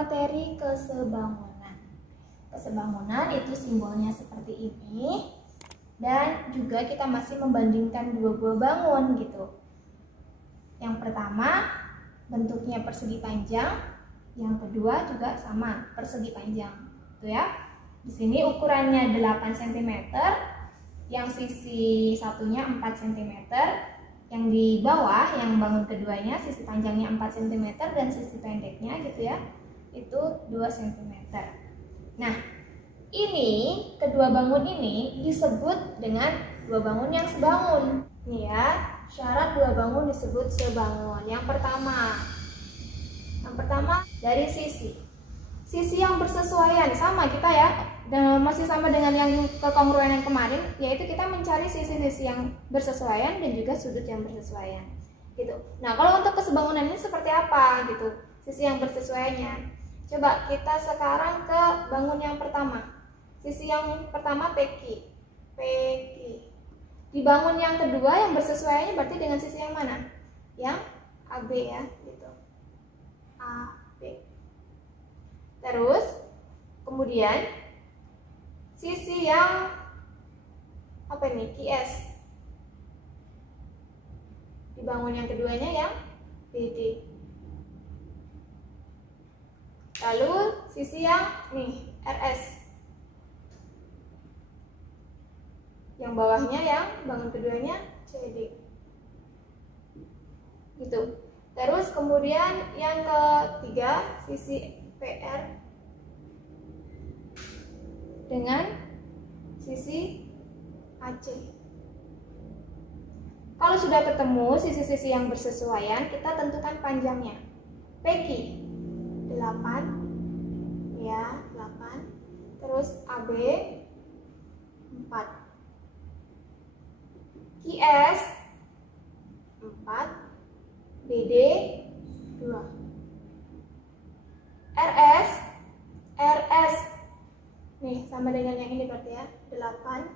materi kesebangunan. Kesebangunan itu simbolnya seperti ini. Dan juga kita masih membandingkan dua buah bangun gitu. Yang pertama bentuknya persegi panjang, yang kedua juga sama persegi panjang. Tuh ya. Di sini ukurannya 8 cm, yang sisi satunya 4 cm. Yang di bawah, yang bangun keduanya, sisi panjangnya 4 cm dan sisi pendeknya gitu ya, itu 2 cm. Nah, ini, kedua bangun ini disebut dengan dua bangun yang sebangun. Nih ya, syarat dua bangun disebut sebangun. Yang pertama dari sisi. Sisi yang bersesuaian, sama kita ya, dan masih sama dengan yang kekongruan yang kemarin, yaitu kita mencari sisi-sisi yang bersesuaian dan juga sudut yang bersesuaian gitu. Nah, kalau untuk kesebangunan ini seperti apa gitu sisi yang bersesuaiannya? Coba kita sekarang ke bangun yang pertama. Sisi yang pertama PQ. Di bangun yang kedua yang bersesuaiannya berarti dengan sisi yang mana? Yang AB ya gitu. AB. Terus kemudian sisi yang apa ini? QS. Di bangun yang keduanya yang BD. Lalu sisi yang nih RS. Yang bawahnya yang bangun keduanya CD. Gitu. Terus kemudian yang ketiga sisi PR dengan sisi AC. Kalau sudah ketemu sisi-sisi yang bersesuaian, kita tentukan panjangnya. PQ 8 ya, 8. Terus AB 4. QS 4. BD 2. RS nih sama dengan yang ini berarti ya, 8.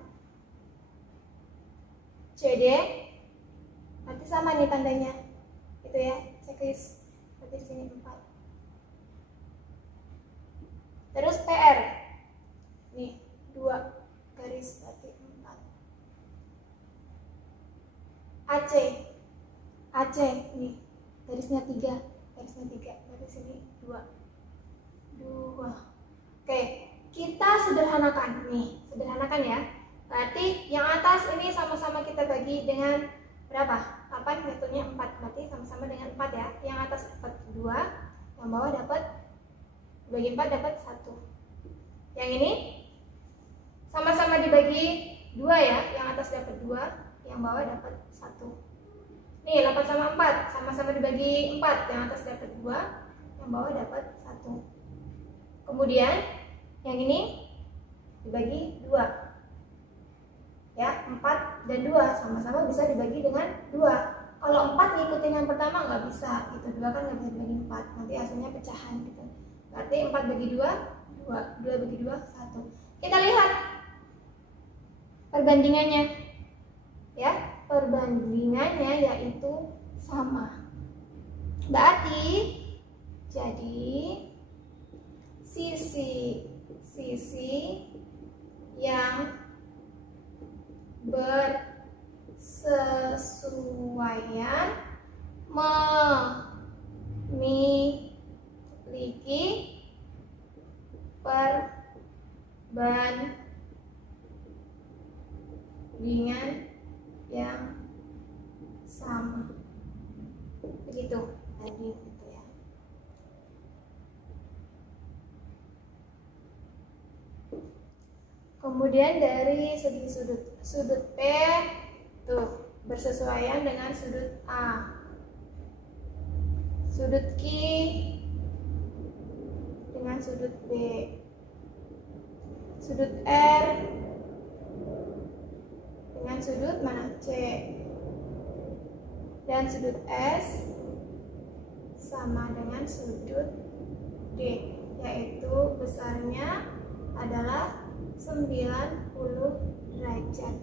CD berarti sama nih tandanya. Itu ya, checklist. Berarti di sini 4. Terus PR. Nih, 2 garis berarti 4. AC nih, garisnya 3. Berarti sini 2. Oke, kita sederhanakan nih, ya. Berarti yang atas ini sama-sama kita bagi dengan berapa? 8, metodenya 4, berarti sama-sama dengan 4 ya. Yang atas dapat 2, yang bawah dapat dibagi 4 dapat 1. Yang ini sama-sama dibagi 2 ya, yang atas dapat 2, yang bawah dapat 1. Nih, 8 sama 4 sama-sama dibagi 4, yang atas dapat 2, yang bawah dapat 1. Kemudian yang ini dibagi 2. Ya, 4 dan 2 sama-sama bisa dibagi dengan 2. Kalau 4 ngikutin yang pertama nggak bisa gitu. 2 kan nggak bisa dibagi 4, nanti hasilnya pecahan gitu. Berarti 4 bagi 2, 2 bagi 2, 1. Kita lihat perbandingannya. Ya, perbandingannya yaitu sama. Berarti jadi sisi yang bersesuaian memiliki perbandingan yang sama. Begitu tadi gitu ya. Kemudian dari segi sudut P tuh bersesuaian dengan sudut A. Sudut Q dengan sudut B. Sudut R dengan sudut mana? C. Dan sudut S sama dengan sudut D, yaitu besarnya adalah 90 derajat.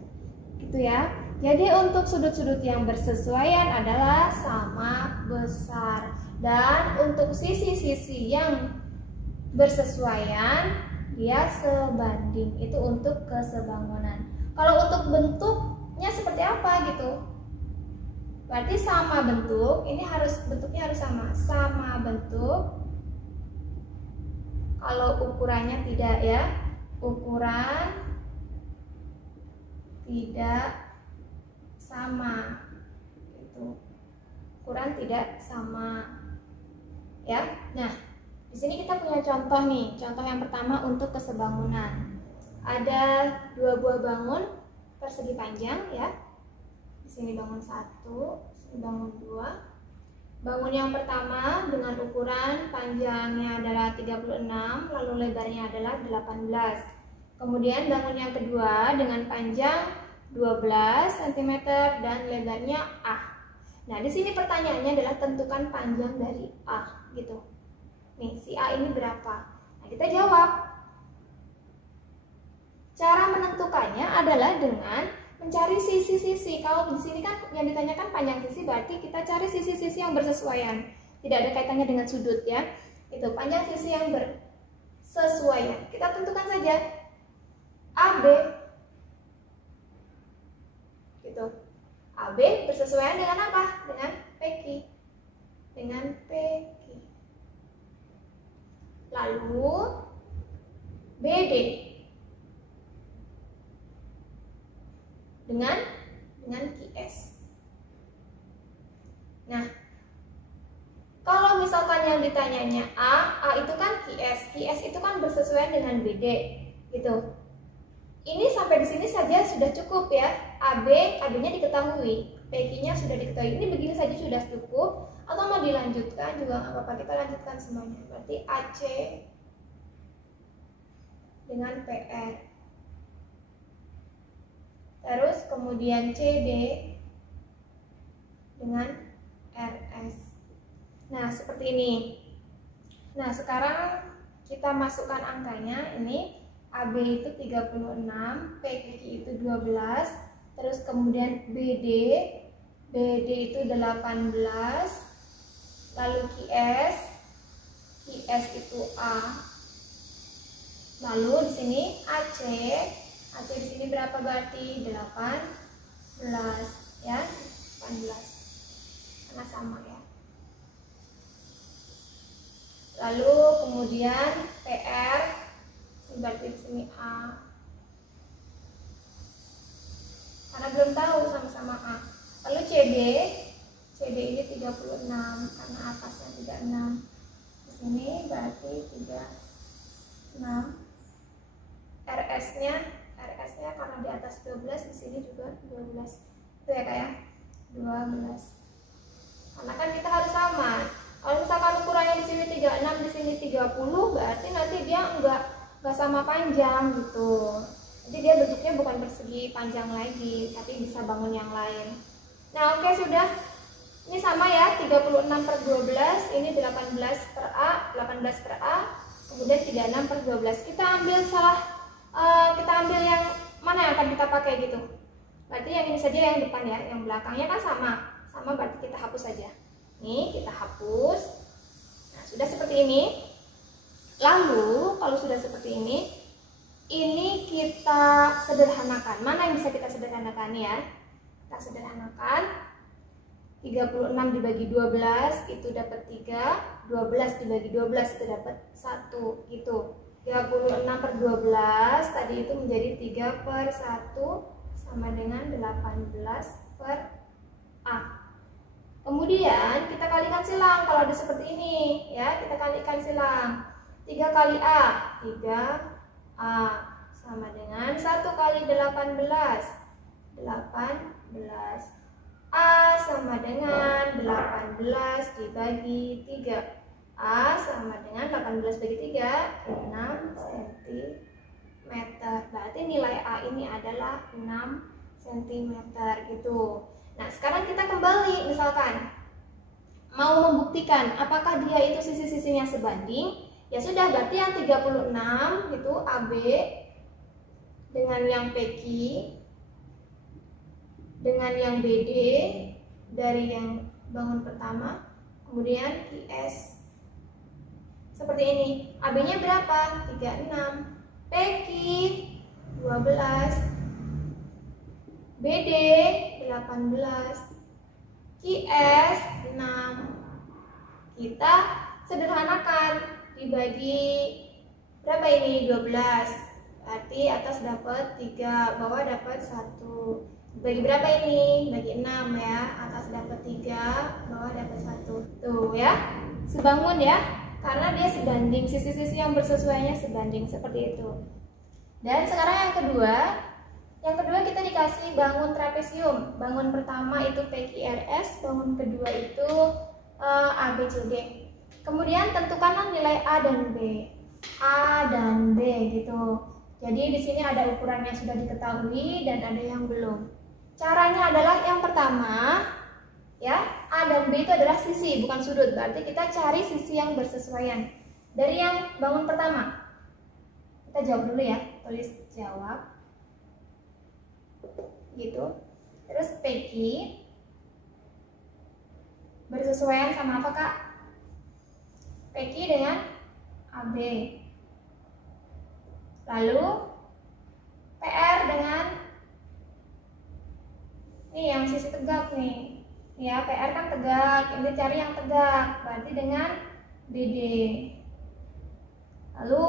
Gitu ya. Jadi untuk sudut-sudut yang bersesuaian adalah sama besar. Dan untuk sisi-sisi yang bersesuaian, dia sebanding. Itu untuk kesebangunan. Kalau untuk bentuknya seperti apa gitu? Berarti sama bentuk, ini bentuknya harus sama bentuk. Kalau ukurannya tidak ya, ukuran tidak sama. Itu ukuran tidak sama ya. Nah, di sini kita punya contoh nih. Contoh yang pertama untuk kesebangunan. Ada 2 buah bangun persegi panjang ya. Di sini bangun 1, di sini bangun 2. Bangun yang pertama dengan ukuran panjangnya adalah 36, lalu lebarnya adalah 18. Kemudian bangun yang kedua dengan panjang 12 cm dan lebarnya A. Nah, di sini pertanyaannya adalah tentukan panjang dari A gitu. Nih, si A ini berapa? Nah, kita jawab. Cara menentukannya adalah dengan mencari sisi-sisi. Kalau di sini kan yang ditanyakan panjang sisi, berarti kita cari sisi-sisi yang bersesuaian. Tidak ada kaitannya dengan sudut ya. Itu panjang sisi yang bersesuaian. Kita tentukan saja AB. Gitu. AB bersesuaian dengan apa? Dengan PQ. Dengan PQ. Lalu BD dengan QS. Nah, kalau misalkan yang ditanyanya A itu kan QS itu kan bersesuaian dengan BD, gitu. Ini sampai di sini saja sudah cukup ya. AB-nya diketahui, PQ-nya sudah diketahui. Ini begini saja sudah cukup. Atau mau dilanjutkan juga nggak apa-apa, kita lanjutkan semuanya. Berarti AC dengan PR. Terus kemudian CD dengan RS. Nah, seperti ini. Nah, sekarang kita masukkan angkanya. Ini AB itu 36, PQ itu 12, terus kemudian BD itu 18, lalu QS itu A. Lalu di sini AC di sini berapa berarti? 18 ya, 18 karena sama ya. Lalu kemudian PR berarti di sini A karena belum tahu sama-sama A. Lalu CD ini 36 karena atasnya 36. Di sini berarti 36. RS-nya karena di atas 12, di sini juga 12. Itu ya Kak ya? 12. Karena kan kita harus sama. Kalau misalkan ukurannya di sini 36, di sini 30, berarti nanti dia enggak sama panjang gitu. Jadi dia bentuknya bukan persegi panjang lagi, tapi bisa bangun yang lain. Nah, oke sudah. Ini sama ya, 36 per 12, ini 18 per A, kemudian 36 per 12. Kita ambil yang mana yang akan kita pakai gitu. Berarti yang ini saja yang depan ya, yang belakangnya kan sama berarti kita hapus saja. Nih, kita hapus. Nah, sudah seperti ini. Lalu, kalau sudah seperti ini kita sederhanakan. Mana yang bisa kita sederhanakan ya? Kita sederhanakan. 36 dibagi 12 itu dapat 3, 12 dibagi 12 itu dapat 1 gitu. 36 per 12 tadi itu menjadi 3 per 1 sama dengan 18 per A. Kemudian kita kalikan silang kalau ada seperti ini ya, kita kalikan silang. 3 kali A, 3A sama dengan 1 kali 18, 18. A sama dengan 18 dibagi 3. A sama dengan 18 bagi 3, 6 cm. Berarti nilai A ini adalah 6 cm gitu. Nah, sekarang kita kembali, misalkan mau membuktikan apakah dia itu sisi-sisinya sebanding. Ya sudah, berarti yang 36 itu AB dengan yang PQ dengan yang BD dari yang bangun pertama, kemudian QS seperti ini. AB-nya berapa? 36. PQ 12. BD 18. QS 6. Kita sederhanakan, dibagi berapa ini? 12. Berarti atas dapat 3, bawah dapat 1. Bagi berapa ini? Bagi 6 ya. Atas dapat 3, bawah dapat 1. Tuh ya. Sebangun ya. Karena dia sebanding, sisi-sisi yang bersesuaiannya sebanding seperti itu. Dan sekarang yang kedua kita dikasih bangun trapesium. Bangun pertama itu PQRS, bangun kedua itu ABCD. Kemudian tentukanlah nilai A dan B. A dan B gitu. Jadi di sini ada ukuran yang sudah diketahui dan ada yang belum. Caranya adalah yang pertama, ya, A dan B itu adalah sisi, bukan sudut. Berarti kita cari sisi yang bersesuaian. Dari yang bangun pertama, kita jawab dulu ya, tulis jawab. Gitu. Terus PQ bersesuaian sama apa, Kak? PQ dengan AB. Lalu PR dengan nih yang sisi tegak nih. Ya, PR kan tegak, ini cari yang tegak. Berarti dengan BD. Lalu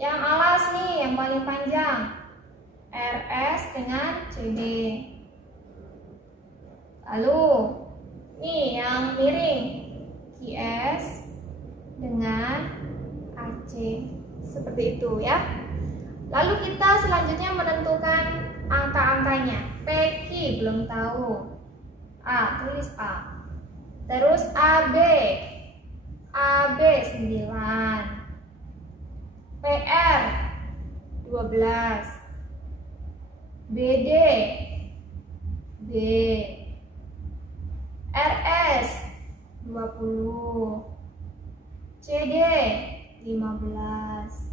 yang alas nih, yang paling panjang, RS dengan CD. Lalu nih yang miring, QS dengan AC. Seperti itu ya. Lalu kita selanjutnya menentukan angka-angkanya. PQ belum tahu. A, tulis A. Terus AB. AB 9. PR 12. BD B. RS 20. CD 15.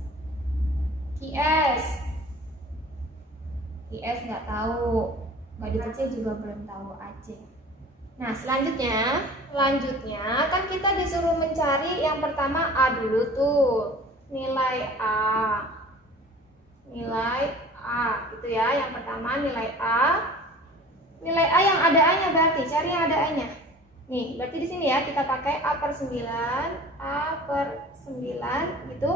QS nggak tahu, nggak dikecil juga belum tahu aja. Nah selanjutnya kan kita disuruh mencari yang pertama A dulu tuh, nilai A gitu ya. Yang pertama nilai A yang ada A nya, berarti cari yang ada A nya. Nih berarti di sini ya kita pakai A per 9 gitu.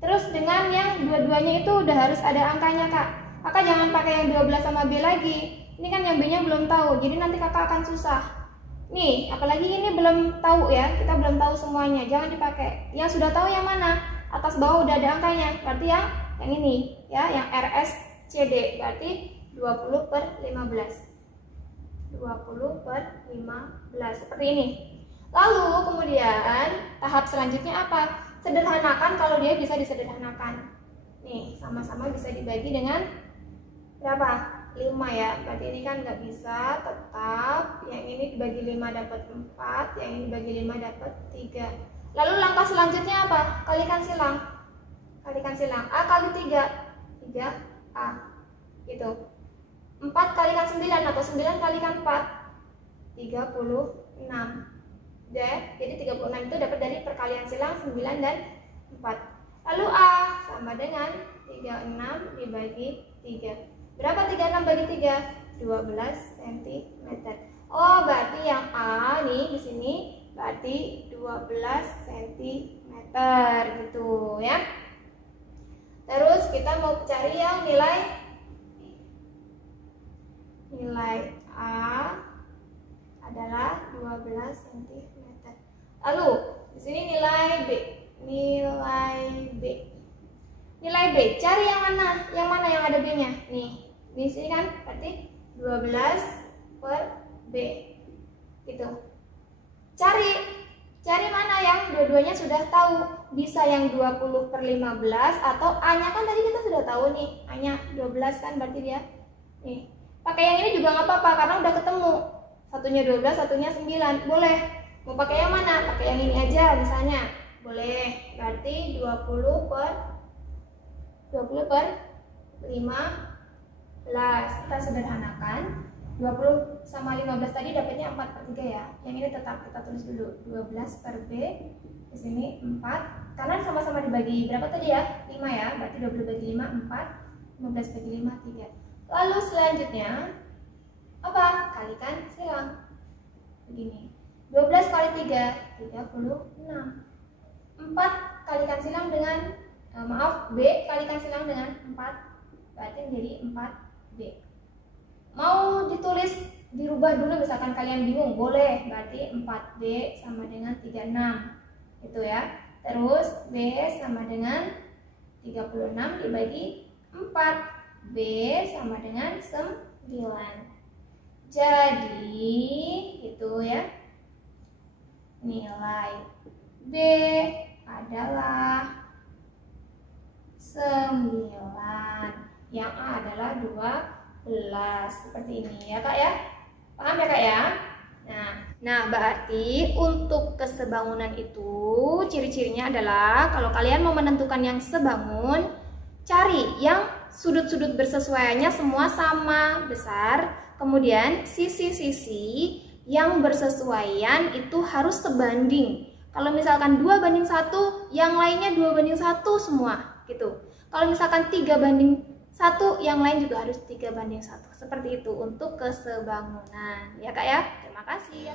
Terus dengan yang dua-duanya itu udah harus ada angkanya, Kak. Kakak jangan pakai yang 12 sama B lagi. Ini kan yang B-nya belum tahu, jadi nanti kakak akan susah. Nih, apalagi ini belum tahu ya, kita belum tahu semuanya. Jangan dipakai. Yang sudah tahu yang mana? Atas bawah udah ada angkanya. Berarti yang ini ya, yang RS CD. Berarti 20 per 15. 20 per 15 seperti ini. Lalu kemudian tahap selanjutnya apa? Sederhanakan kalau dia bisa disederhanakan. Nih, sama-sama bisa dibagi dengan berapa? 5 ya. Berarti ini kan nggak bisa, tetap yang ini dibagi 5 dapat 4, yang ini dibagi 5 dapat 3. Lalu langkah selanjutnya apa? Kalikan silang. A kali 3, 3A. Gitu. 4 kalikan 9 atau 9 kalikan 4, 36. Jadi 36 itu dapat dari perkalian silang 9 dan 4. Lalu A sama dengan 36 dibagi 3. Berapa 36 bagi 3? 12 cm. Oh, berarti yang A nih di sini berarti 12 cm gitu ya. Terus kita mau cari yang nilai A adalah 12 cm. Lalu di sini nilai B. Nilai B, cari yang mana? Yang mana yang ada B-nya? Nih, di sini kan berarti 12 per B. Gitu. Cari mana yang dua-duanya sudah tahu. Bisa yang 20 per 15 atau A-nya kan tadi kita sudah tahu nih. A-nya 12 kan berarti dia. Nih, pakai yang ini juga nggak apa-apa karena udah ketemu. Satunya 12, satunya 9. Boleh. Mau pakai yang mana? Pakai yang ini aja misalnya. Boleh. Berarti 20 per 15. Kita sederhanakan. 20 sama 15 tadi dapatnya 4 per 3 ya. Yang ini tetap kita tulis dulu 12 per B. Di sini 4. Karena sama-sama dibagi berapa tadi ya? 5 ya. Berarti 20 bagi 5 4. 15 bagi 5 3. Lalu selanjutnya apa? Kalikan silang. Begini. 12 kali 3 36. 4 kalikan silang dengan B kalikan silang dengan 4 berarti menjadi 4B. Mau ditulis dirubah dulu misalkan kalian bingung, boleh. Berarti 4B sama dengan 36 itu ya. Terus B sama dengan 36 dibagi 4, B sama dengan 9. Jadi itu ya, nilai B adalah 9, yang A adalah 12. Seperti ini ya Kak ya. Paham ya Kak ya? Nah berarti untuk kesebangunan itu ciri-cirinya adalah kalau kalian mau menentukan yang sebangun, cari yang sudut-sudut bersesuaiannya semua sama besar. Kemudian sisi-sisi yang bersesuaian itu harus sebanding. Kalau misalkan 2:1, yang lainnya 2:1 semua gitu. Kalau misalkan 3:1, yang lain juga harus 3:1. Seperti itu untuk kesebangunan. Ya Kak ya. Terima kasih ya.